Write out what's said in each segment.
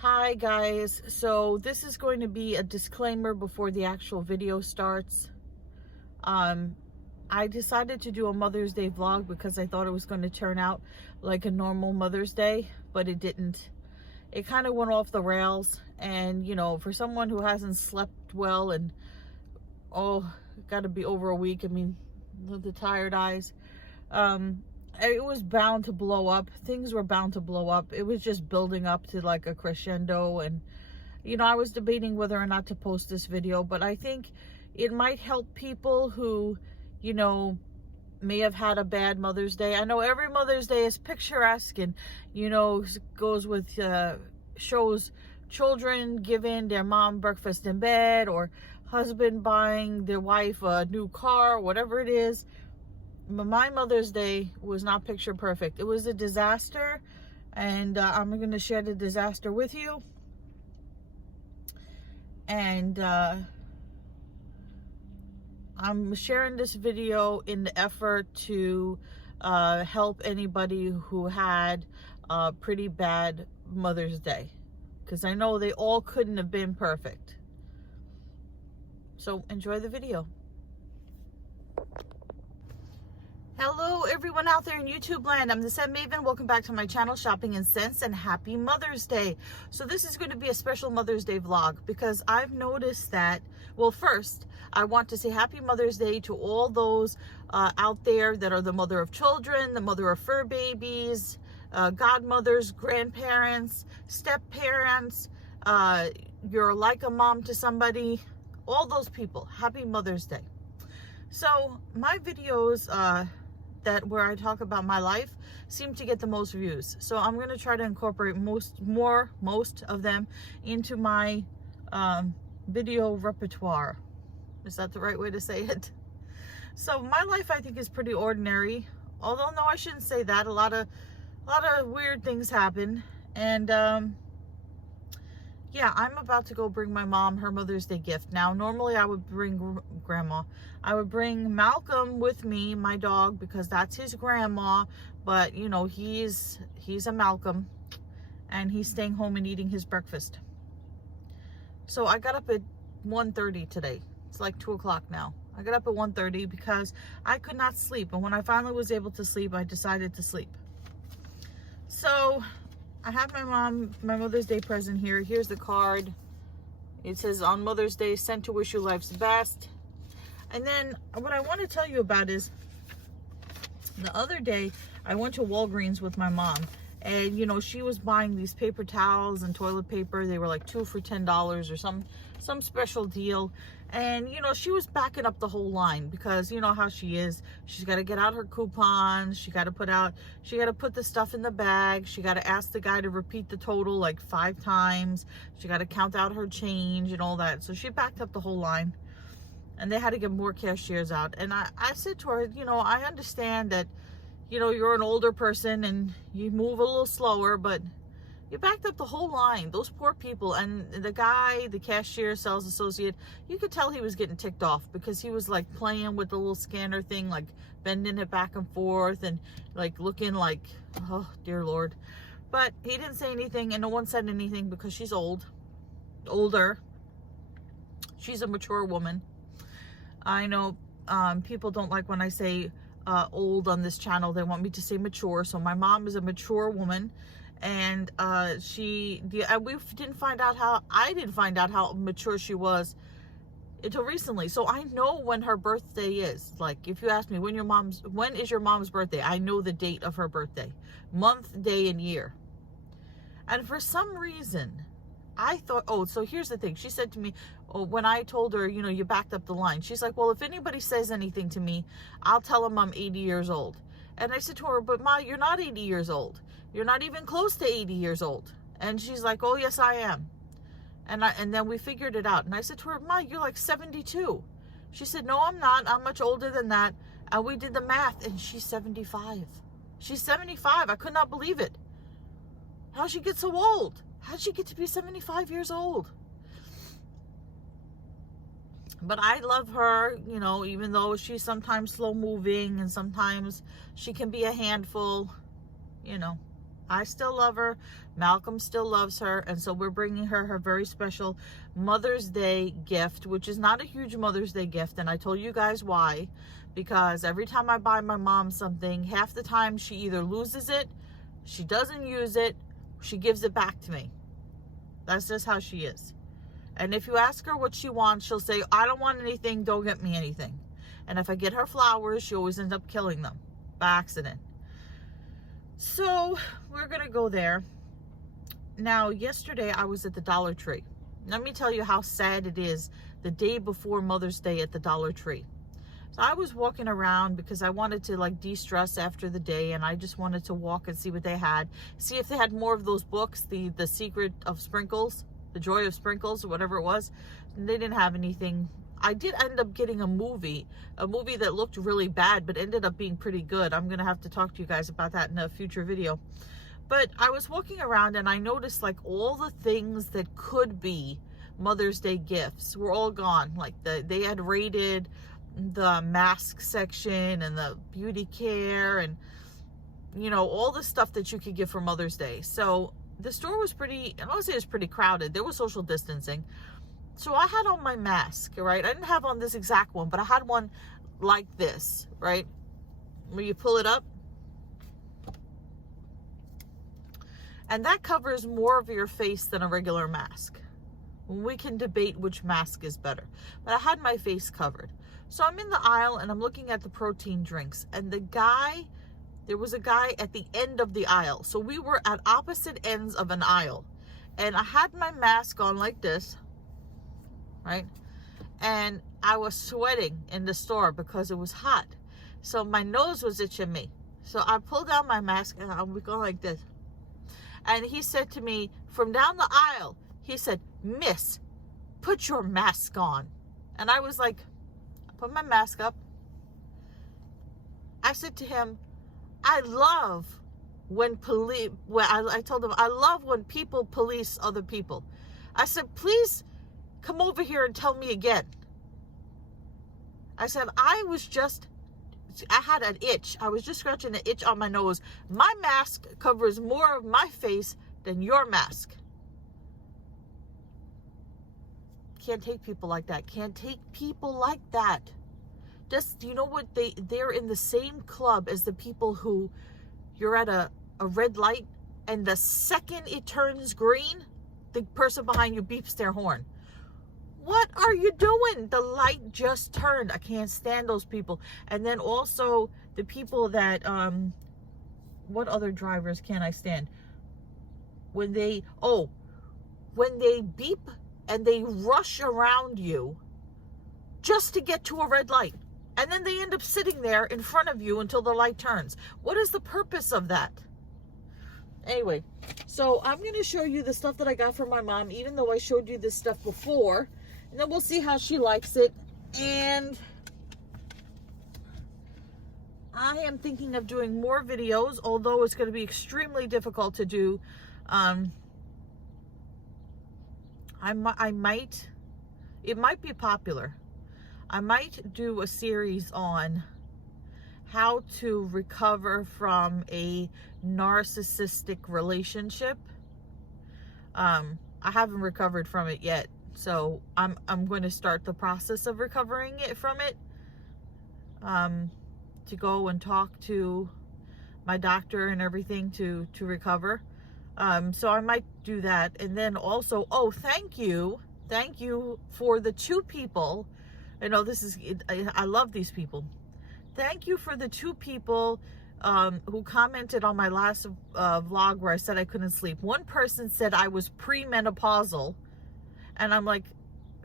Hi guys, so this is going to be a disclaimer before the actual video starts. I decided to do a Mother's Day vlog because I thought it was going to turn out like a normal Mother's Day, but it didn't. It kind of went off the rails, and you know, for someone who hasn't slept well and got to be over a week, I mean, the tired eyes, it was bound to blow up. Things were bound to blow up. It was just building up to like a crescendo, and you know, I was debating whether or not to post this video, but I think it might help people who, you know, may have had a bad Mother's Day. I know every Mother's Day is picturesque and, you know, goes with shows children giving their mom breakfast in bed, or husband buying their wife a new car, whatever it is. But my Mother's Day was not picture perfect. It was a disaster, and I'm going to share the disaster with you. And I'm sharing this video in the effort to help anybody who had a pretty bad Mother's Day, because I know they all couldn't have been perfect. So enjoy the video. Hello everyone out there in YouTube land. I'm the Scent Maven. Welcome back to my channel, Shopping and Scents, and happy Mother's Day. So this is going to be a special Mother's Day vlog because I've noticed that, well, first I want to say happy Mother's Day to all those out there that are the mother of children, the mother of fur babies, godmothers, grandparents, step parents, you're like a mom to somebody, all those people. Happy Mother's Day. So my videos where I talk about my life seem to get the most views, so I'm going to try to incorporate most of them into my video repertoire. Is that the right way to say it? So my life, I think, is pretty ordinary, although no, I shouldn't say that. A lot of weird things happen, and yeah, I'm about to go bring my mom her Mother's Day gift. Now, normally I would bring Grandma. I would bring Malcolm with me, my dog, because that's his grandma. But, you know, he's a Malcolm, and he's staying home and eating his breakfast. So I got up at 1:30 today. It's like 2 o'clock now. I got up at 1:30 because I could not sleep. And when I finally was able to sleep, I decided to sleep. So I have my Mother's Day present here. Here's the card. It says, on Mother's Day, sent to wish you life's best. And then what I want to tell you about is, the other day I went to Walgreens with my mom, and you know, she was buying these paper towels and toilet paper. They were like 2 for $10 or some special deal. And you know, she was backing up the whole line because you know how she is. She's got to get out her coupons. She got to put the stuff in the bag. She got to ask the guy to repeat the total like 5 times. She got to count out her change and all that. So she backed up the whole line, and they had to get more cashiers out. And I said to her, you know, I understand that, you know, you're an older person and you move a little slower, but you backed up the whole line. Those poor people. And the guy, the cashier, sales associate, you could tell he was getting ticked off because he was like playing with the little scanner thing, like bending it back and forth and like looking like, oh dear Lord. But he didn't say anything, and no one said anything because she's older. She's a mature woman. I know people don't like when I say old on this channel. They want me to say mature. So my mom is a mature woman, and I didn't find out how mature she was until recently. So I know when her birthday is. Like, if you ask me when is your mom's birthday, I know the date of her birthday, month, day, and year. And for some reason, I thought, oh, so here's the thing. She said to me, oh, when I told her, you know, you backed up the line, she's like, well, if anybody says anything to me, I'll tell them I'm 80 years old. And I said to her, but Ma, you're not 80 years old. You're not even close to 80 years old. And she's like, oh, yes, I am. And then we figured it out. And I said to her, Ma, you're like 72. She said, no, I'm not. I'm much older than that. And we did the math, and she's 75. She's 75. I could not believe it. How'd she get so old? How'd she get to be 75 years old? But I love her, you know, even though she's sometimes slow moving and sometimes she can be a handful, you know. I still love her. Malcolm still loves her. And so we're bringing her her very special Mother's Day gift, which is not a huge Mother's Day gift. And I told you guys why. Because every time I buy my mom something, half the time she either loses it, she doesn't use it, she gives it back to me. That's just how she is. And if you ask her what she wants, she'll say, I don't want anything, don't get me anything. And if I get her flowers, she always ends up killing them by accident. So we're going to go there. Now, yesterday I was at the Dollar Tree. Let me tell you how sad it is the day before Mother's Day at the Dollar Tree. So I was walking around because I wanted to like de-stress after the day, and I just wanted to walk and see what they had. See if they had more of those books, the Secret of Sprinkles, the Joy of Sprinkles, or whatever it was. And they didn't have anything. I did end up getting a movie that looked really bad, but ended up being pretty good. I'm going to have to talk to you guys about that in a future video. But I was walking around and I noticed like all the things that could be Mother's Day gifts were all gone. Like they had raided the mask section and the beauty care and, you know, all the stuff that you could give for Mother's Day. So the store was pretty, I don't want to say it was pretty crowded. There was social distancing. So I had on my mask, right? I didn't have on this exact one, but I had one like this, right? Where you pull it up. And that covers more of your face than a regular mask. We can debate which mask is better. But I had my face covered. So I'm in the aisle and I'm looking at the protein drinks. And there was a guy at the end of the aisle. So we were at opposite ends of an aisle. And I had my mask on like this. Right? And I was sweating in the store because it was hot. So my nose was itching me. So I pulled down my mask and I would go like this. And he said to me from down the aisle, he said, Miss, put your mask on. And I was like, I put my mask up. I said to him, I love when I told him, I love when people police other people. I said, please come over here and tell me again. I said, I had an itch. I was just scratching an itch on my nose. My mask covers more of my face than your mask. Can't take people like that. Can't take people like that. Just, you know what? They're in the same club as the people who you're at a red light and the second it turns green, the person behind you beeps their horn. What are you doing? The light just turned. I can't stand those people. And then also the people that, what other drivers can I stand? When they beep and they rush around you just to get to a red light. And then they end up sitting there in front of you until the light turns. What is the purpose of that? Anyway, so I'm going to show you the stuff that I got from my mom, even though I showed you this stuff before. And then we'll see how she likes it. And I am thinking of doing more videos, although it's going to be extremely difficult to do. It might be popular. I might do a series on how to recover from a narcissistic relationship. I haven't recovered from it yet. So I'm going to start the process of recovering from it. To go and talk to my doctor and everything to recover. So I might do that. And then also, thank you for the 2 people. I know I love these people. Thank you for the 2 people who commented on my last vlog where I said I couldn't sleep. One person said I was premenopausal. And I'm like,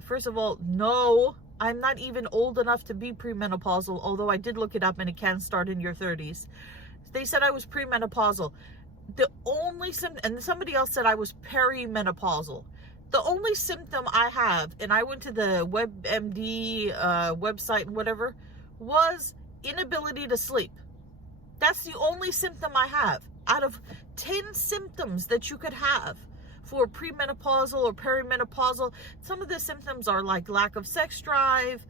first of all, no, I'm not even old enough to be premenopausal, although I did look it up and it can start in your 30s. They said I was premenopausal. The only symptom, and somebody else said I was perimenopausal. The only symptom I have, and I went to the WebMD website and whatever, was inability to sleep. That's the only symptom I have out of 10 symptoms that you could have. for premenopausal or perimenopausal. Some of the symptoms are like lack of sex drive,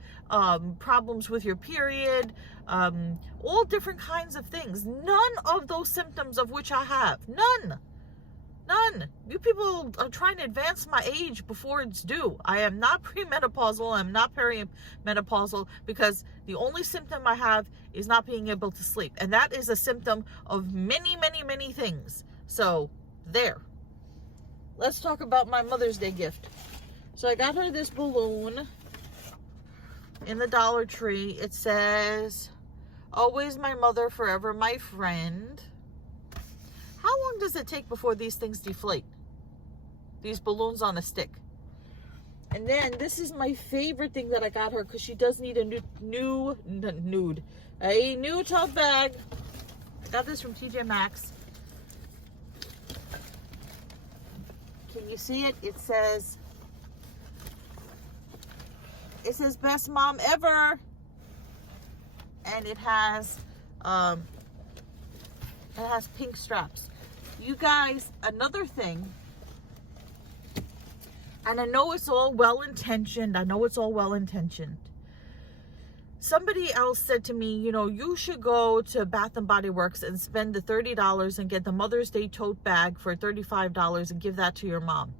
problems with your period, all different kinds of things. None of those symptoms of which I have. None. You people are trying to advance my age before it's due. I am not premenopausal. I'm not perimenopausal, because the only symptom I have is not being able to sleep. And that is a symptom of many, many, many things. So there. Let's talk about my Mother's Day gift. So I got her this balloon in the Dollar Tree. It says, "Always my mother, forever my friend." How long does it take before these things deflate? These balloons on a stick. And then this is my favorite thing that I got her, because she does need a new tote bag. I got this from TJ Maxx. Can you see it? It says best mom ever. And it has pink straps. You guys, another thing, and I know it's all well-intentioned. Somebody else said to me, you know, you should go to Bath and Body Works and spend the $30 and get the Mother's Day tote bag for $35 and give that to your mom.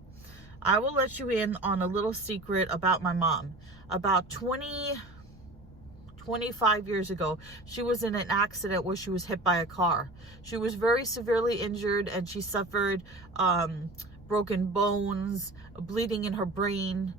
I will let you in on a little secret about my mom. About 25 years ago, she was in an accident where she was hit by a car. She was very severely injured, and she suffered broken bones, bleeding in her brain,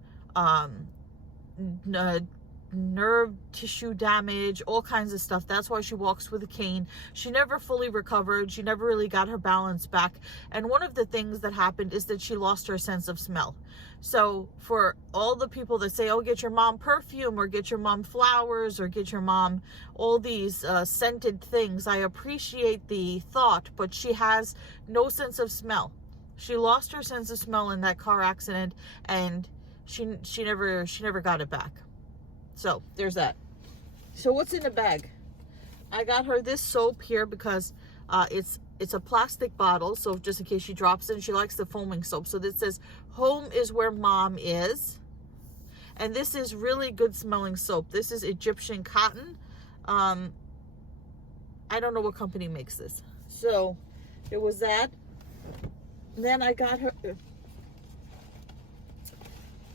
nerve tissue damage, all kinds of stuff. That's why she walks with a cane. She never fully recovered. She never really got her balance back. And one of the things that happened is that she lost her sense of smell. So for all the people that say, oh, get your mom perfume, or get your mom flowers, or get your mom all these scented things, I appreciate the thought, but she has no sense of smell. She lost her sense of smell in that car accident, and she never got it back. So there's that. So what's in the bag? I got her this soap here because it's a plastic bottle, so just in case she drops it. She likes the foaming soap. So this says, home is where mom is. And this is really good smelling soap. This is Egyptian cotton. I don't know what company makes this. So it was that. And then I got her,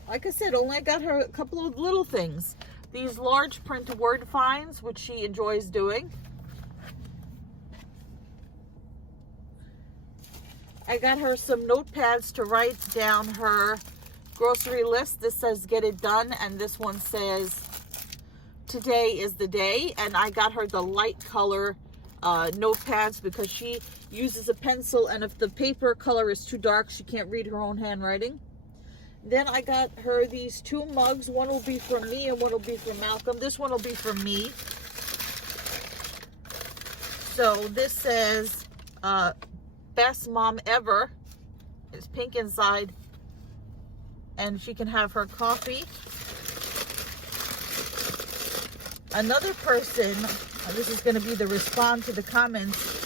like I said, I got her a couple of little things. These large print word finds, which she enjoys doing. I got her some notepads to write down her grocery list. This says get it done, and this one says today is the day. And I got her the light color notepads because she uses a pencil, and if the paper color is too dark, she can't read her own handwriting. Then I got her these two mugs. One will be for me and one will be for Malcolm. This one will be for me. So this says best mom ever. It's pink inside, and she can have her coffee. Another person, this is going to be the respond to the comments.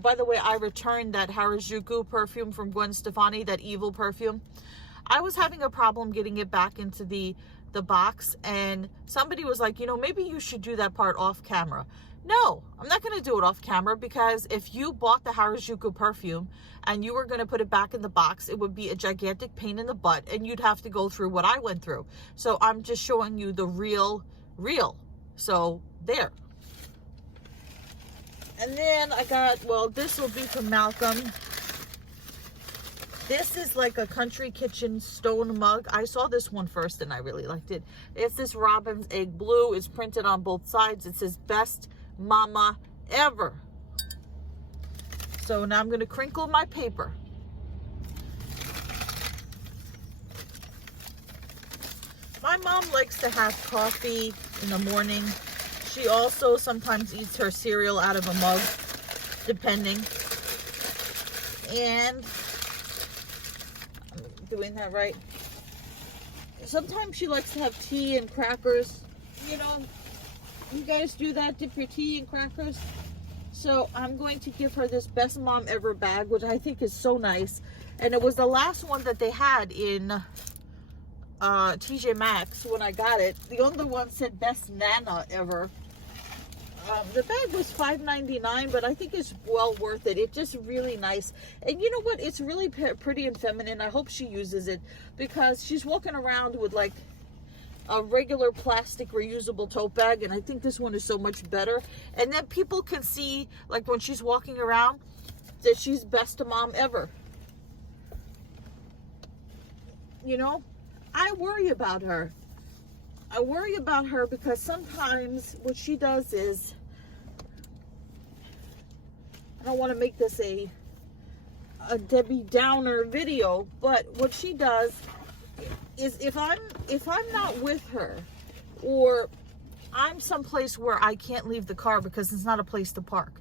By the way, I returned that Harajuku perfume from Gwen Stefani, that evil perfume. I was having a problem getting it back into the box, and somebody was like, you know, maybe you should do that part off camera. No, I'm not going to do it off camera, because if you bought the Harajuku perfume and you were going to put it back in the box, it would be a gigantic pain in the butt, and you'd have to go through what I went through. So I'm just showing you the real. So there. And then I got, well, this will be from Malcolm. This is like a country kitchen stone mug. I saw this one first and I really liked it. It's this robin's egg blue. It's printed on both sides. It says best mama ever. So now I'm going to crinkle my paper. My mom likes to have coffee in the morning. She also sometimes eats her cereal out of a mug, depending. And I'm doing that right. Sometimes she likes to have tea and crackers. You know, you guys do that, dip your tea in crackers. So I'm going to give her this Best Mom Ever bag, which I think is so nice. And it was the last one that they had in TJ Maxx when I got it. The other one said Best Nana Ever. The bag was $5.99, but I think it's well worth it. It's just really nice. And you know what? It's really pretty and feminine. I hope she uses it because she's walking around with like a regular plastic reusable tote bag, and I think this one is so much better. And then people can see, like when she's walking around, that she's best mom ever. You know, I worry about her. I worry about her because sometimes what she does is, I don't want to make this a Debbie Downer video, but what she does is if I'm not with her, or I'm someplace where I can't leave the car because it's not a place to park,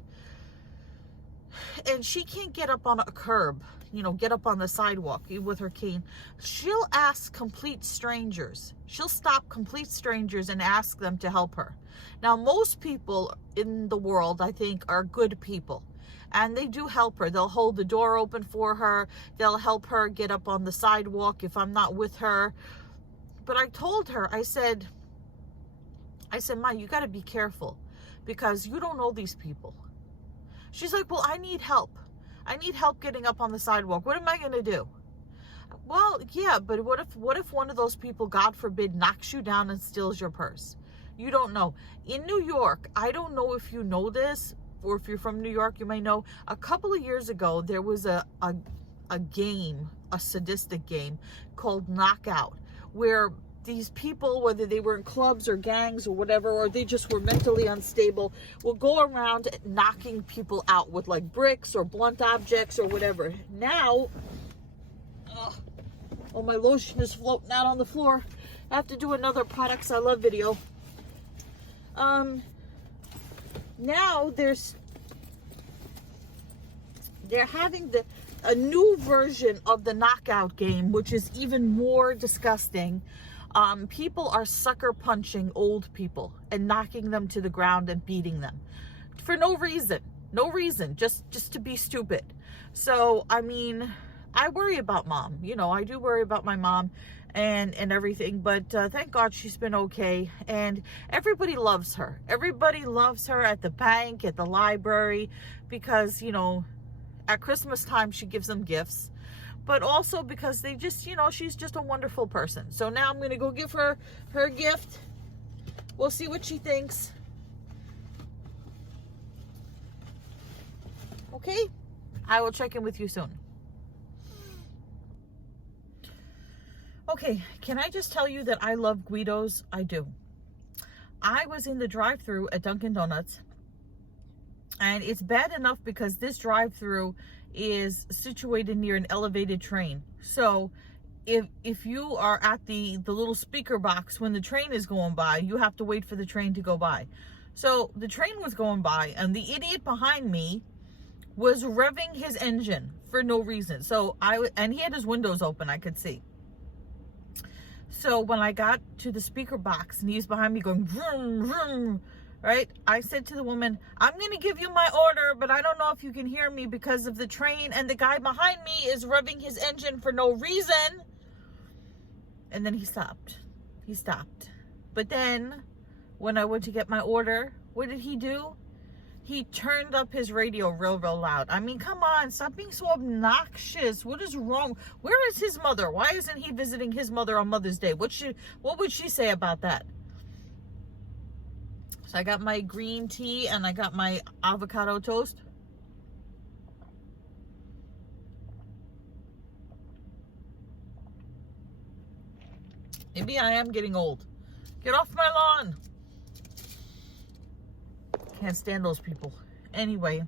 and she can't get up on a curb, you know, get up on the sidewalk with her cane, she'll ask complete strangers. She'll stop complete strangers and ask them to help her. Now, most people in the world, I think, are good people. And they do help her. They'll hold the door open for her. They'll help her get up on the sidewalk if I'm not with her. But I told her, I said, Ma, you got to be careful because you don't know these people. She's like, well, I need help. I need help getting up on the sidewalk. What am I going to do? Well, yeah, but what if one of those people, God forbid, knocks you down and steals your purse? You don't know. In New York, I don't know if you know this, or if you're from New York, you may know, a couple of years ago, there was a game, a sadistic game called Knockout, where these people, whether they were in clubs or gangs or whatever, or they just were mentally unstable, will go around knocking people out with like bricks or blunt objects or whatever. Now, oh, my lotion is floating out on the floor. I have to do another Products I Love video. Now they're having a new version of the knockout game, which is even more disgusting. People are sucker punching old people and knocking them to the ground and beating them for no reason, just to be stupid. So, I mean, I worry about mom. You know, I do worry about my mom and everything, but thank God she's been okay, and everybody loves her. Everybody loves her at the bank, at the library, because, you know, at Christmas time she gives them gifts, but also because they just, you know, she's just a wonderful person. So now I'm gonna go give her her gift. We'll see what she thinks. Okay, I will check in with you soon. Okay, can I just tell you that I love Guidos? I do. I was in the drive-thru at Dunkin' Donuts, and it's bad enough because this drive-thru is situated near an elevated train. So if you are at the little speaker box when the train is going by, you have to wait for the train to go by. So the train was going by, and the idiot behind me was revving his engine for no reason. And he had his windows open, I could see. So when I got to the speaker box and he's behind me going vroom, vroom, right? I said to the woman, I'm going to give you my order, but I don't know if you can hear me because of the train, and the guy behind me is revving his engine for no reason. And then he stopped. But then when I went to get my order, what did he do? He turned up his radio real loud. I mean, come on, stop being so obnoxious. What is wrong? Where is his mother? Why isn't he visiting his mother on Mother's Day? What would she say about that? So I got my green tea and I got my avocado toast. Maybe I am getting old. Get off my lawn. Can't stand those people. Anyway,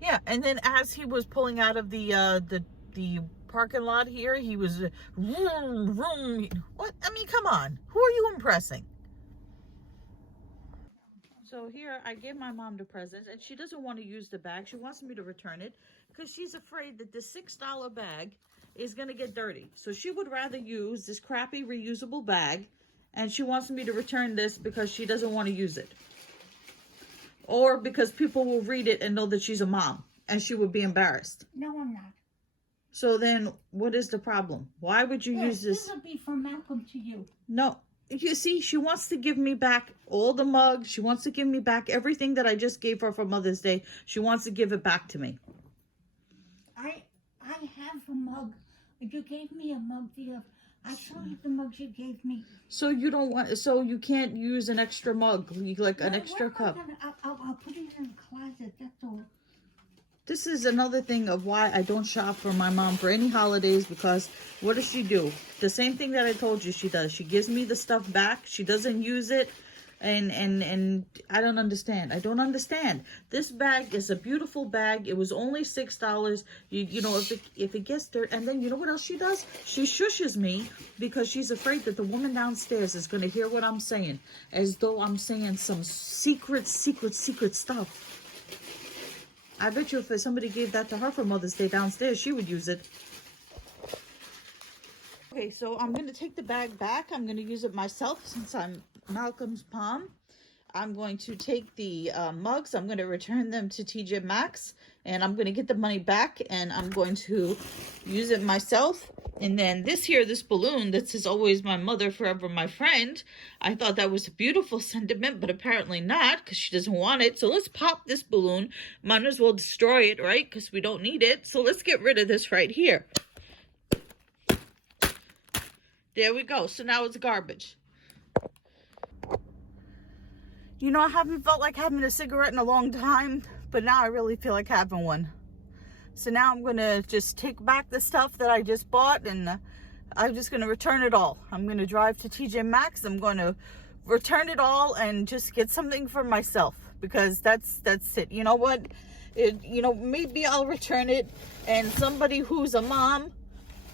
yeah. And then as he was pulling out of the parking lot here, he was vroom, vroom. What? I mean, come on. Who are you impressing? So here I gave my mom the presents, and she doesn't want to use the bag. She wants me to return it because she's afraid that the $6 bag is going to get dirty. So she would rather use this crappy reusable bag, and she wants me to return this because she doesn't want to use it. Or because people will read it and know that she's a mom and she would be embarrassed? No, I'm not. So then what is the problem? Why would you use this? This will be from Malcolm to you. No. You see, she wants to give me back all the mugs. She wants to give me back everything that I just gave her for Mother's Day. She wants to give it back to me. I have a mug. You gave me a mug I saw the mugs you gave me. So you don't want, so you can't use an extra mug, like an extra cup. I'll put it in the closet, that's all. This is another thing of why I don't shop for my mom for any holidays, because what does she do? The same thing that I told you she does. She gives me the stuff back. She doesn't use it. And I don't understand. I don't understand. This bag is a beautiful bag. It was only $6. You know, if it gets dirt, and then you know what else she does? She shushes me because she's afraid that the woman downstairs is going to hear what I'm saying, as though I'm saying some secret stuff. I bet you if somebody gave that to her for Mother's Day downstairs, she would use it. Okay, so I'm going to take the bag back. I'm going to use it myself since I'm Malcolm's mom. I'm going to take the mugs. I'm going to return them to TJ Maxx, and I'm going to get the money back, and I'm going to use it myself. And then this balloon that says always my mother, forever my friend, I thought that was a beautiful sentiment, but apparently not, because she doesn't want it. So let's pop this balloon. Might as well destroy it, right? Because we don't need it. So let's get rid of this right here. There we go. So now it's garbage. You know, I haven't felt like having a cigarette in a long time, but now I really feel like having one. So now I'm going to just take back the stuff that I just bought, and I'm just going to return it all. I'm going to drive to TJ Maxx. I'm going to return it all and just get something for myself, because that's it. You know what? Maybe I'll return it, and somebody who's a mom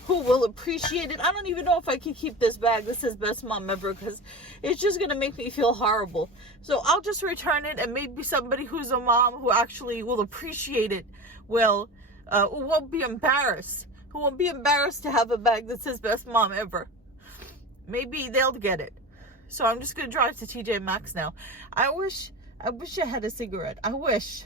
who will appreciate it. I don't even know if I can keep this bag. This is best mom ever, because it's just going to make me feel horrible. So I'll just return it, and maybe somebody who's a mom who actually will appreciate it who won't be embarrassed. Who won't be embarrassed to have a bag that says best mom ever. Maybe they'll get it. So I'm just going to drive to TJ Maxx now. I wish I had a cigarette. I wish.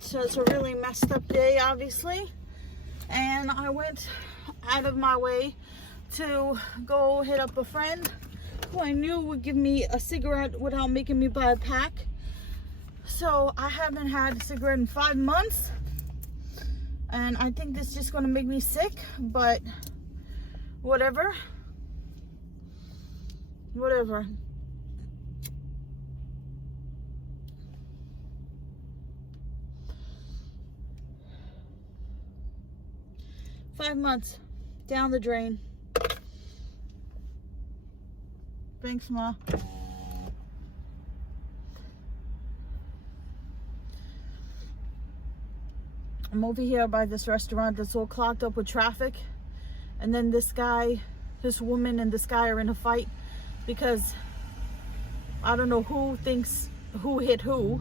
So it's a really messed up day, obviously, and I went out of my way to go hit up a friend who I knew would give me a cigarette without making me buy a pack. So I haven't had a cigarette in 5 months, and I think this is just going to make me sick, but whatever. 5 months down the drain. Thanks, Ma. I'm over here by this restaurant that's all clogged up with traffic, and then this woman and this guy are in a fight because I don't know who thinks who hit who.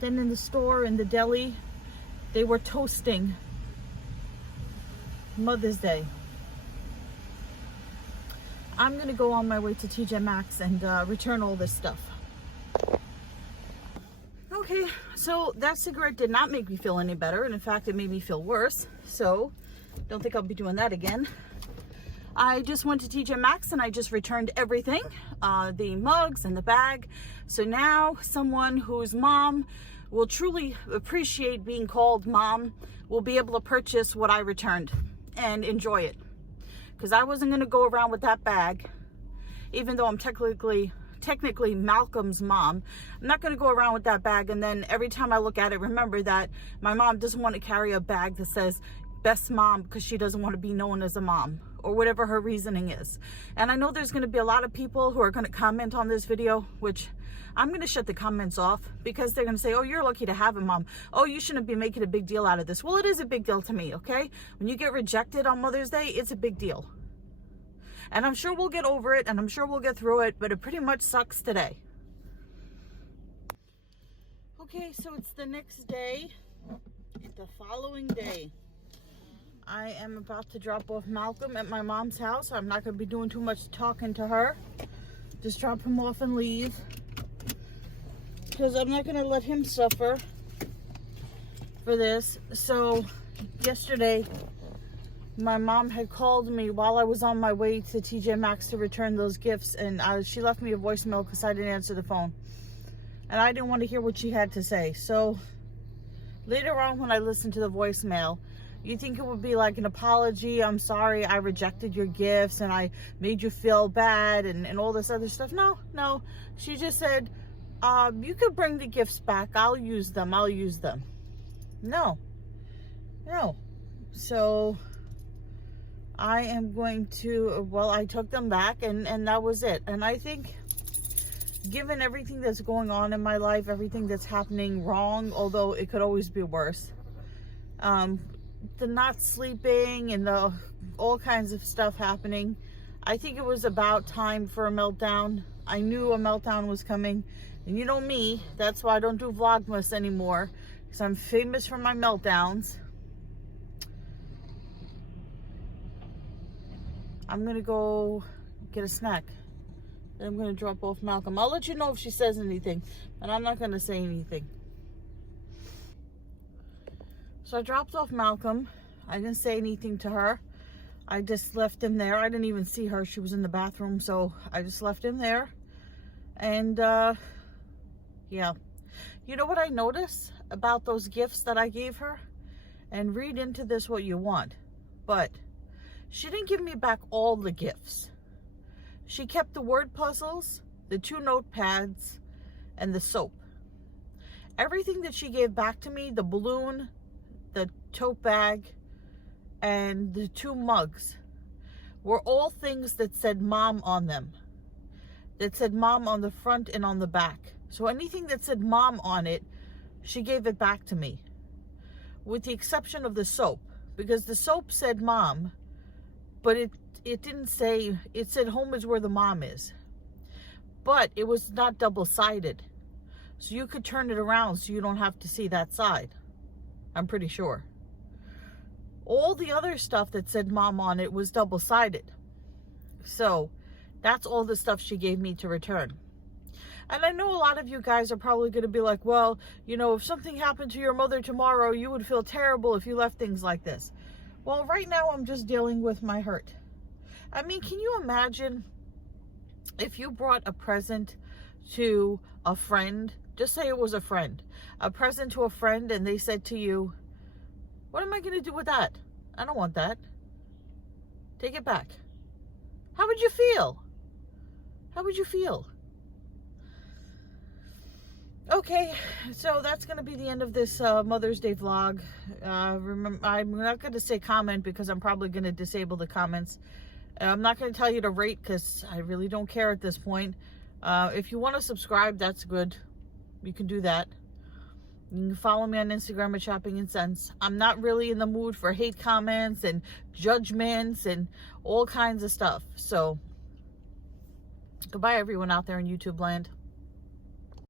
Then in the store, in the deli, they were toasting Mother's Day. I'm going to go on my way to TJ Maxx and return all this stuff. Okay, so that cigarette did not make me feel any better. And in fact, it made me feel worse. So don't think I'll be doing that again. I just went to TJ Maxx and I just returned everything, the mugs and the bag. So now someone whose mom will truly appreciate being called mom will be able to purchase what I returned and enjoy it. Because I wasn't going to go around with that bag, even though I'm technically Malcolm's mom. I'm not going to go around with that bag, and then every time I look at it, remember that my mom doesn't want to carry a bag that says best mom because she doesn't want to be known as a mom, or whatever her reasoning is. And I know there's going to be a lot of people who are going to comment on this video, which I'm going to shut the comments off, because they're going to say, oh, you're lucky to have a mom. Oh, you shouldn't be making a big deal out of this. Well, it is a big deal to me, okay? When you get rejected on Mother's Day, it's a big deal. And I'm sure we'll get over it, and I'm sure we'll get through it, but it pretty much sucks today. Okay, so it's the next day, the following day. I am about to drop off Malcolm at my mom's house. I'm not going to be doing too much talking to her. Just drop him off and leave. Because I'm not going to let him suffer for this. So yesterday, my mom had called me while I was on my way to TJ Maxx to return those gifts. And she left me a voicemail because I didn't answer the phone. And I didn't want to hear what she had to say. So later on when I listened to the voicemail, you think it would be like an apology. I'm sorry, I rejected your gifts and I made you feel bad and all this other stuff. No. She just said, you could bring the gifts back. I'll use them. No. So I am going to, I took them back and that was it. And I think given everything that's going on in my life, everything that's happening wrong, although it could always be worse, the not sleeping and the all kinds of stuff happening, I think it was about time for a meltdown. I knew a meltdown was coming, and you know me, that's why I don't do Vlogmas anymore, because I'm famous for my meltdowns. I'm gonna go get a snack. Then I'm gonna drop off Malcolm. I'll let you know if she says anything, but I'm not gonna say anything. So I dropped off Malcolm. I didn't say anything to her. I just left him there. I didn't even see her. She was in the bathroom, so I just left him there. And yeah. You know what I noticed about those gifts that I gave her? And read into this what you want. But she didn't give me back all the gifts. She kept the word puzzles, the 2 notepads, and the soap. Everything that she gave back to me, the balloon, the tote bag, and the 2 mugs, were all things that said mom on them. That said mom on the front and on the back. So anything that said mom on it, she gave it back to me. With the exception of the soap. Because the soap said mom, but it didn't say, it said home is where the mom is. But it was not double-sided. So you could turn it around so you don't have to see that side. I'm pretty sure. All the other stuff that said mom on it was double-sided. So that's all the stuff she gave me to return. And I know a lot of you guys are probably going to be like, well, you know, if something happened to your mother tomorrow, you would feel terrible if you left things like this. Well, right now I'm just dealing with my hurt. I mean, can you imagine if you brought a present to a friend, just say it was a friend, a present to a friend, and they said to you, what am I going to do with that? I don't want that. Take it back. How would you feel? How would you feel? Okay, so that's going to be the end of this Mother's Day vlog. Remember, I'm not going to say comment because I'm probably going to disable the comments. I'm not going to tell you to rate because I really don't care at this point. If you want to subscribe, that's good. You can do that. You can follow me on Instagram at Shopping and Sense. I'm not really in the mood for hate comments and judgments and all kinds of stuff. So, goodbye everyone out there in YouTube land.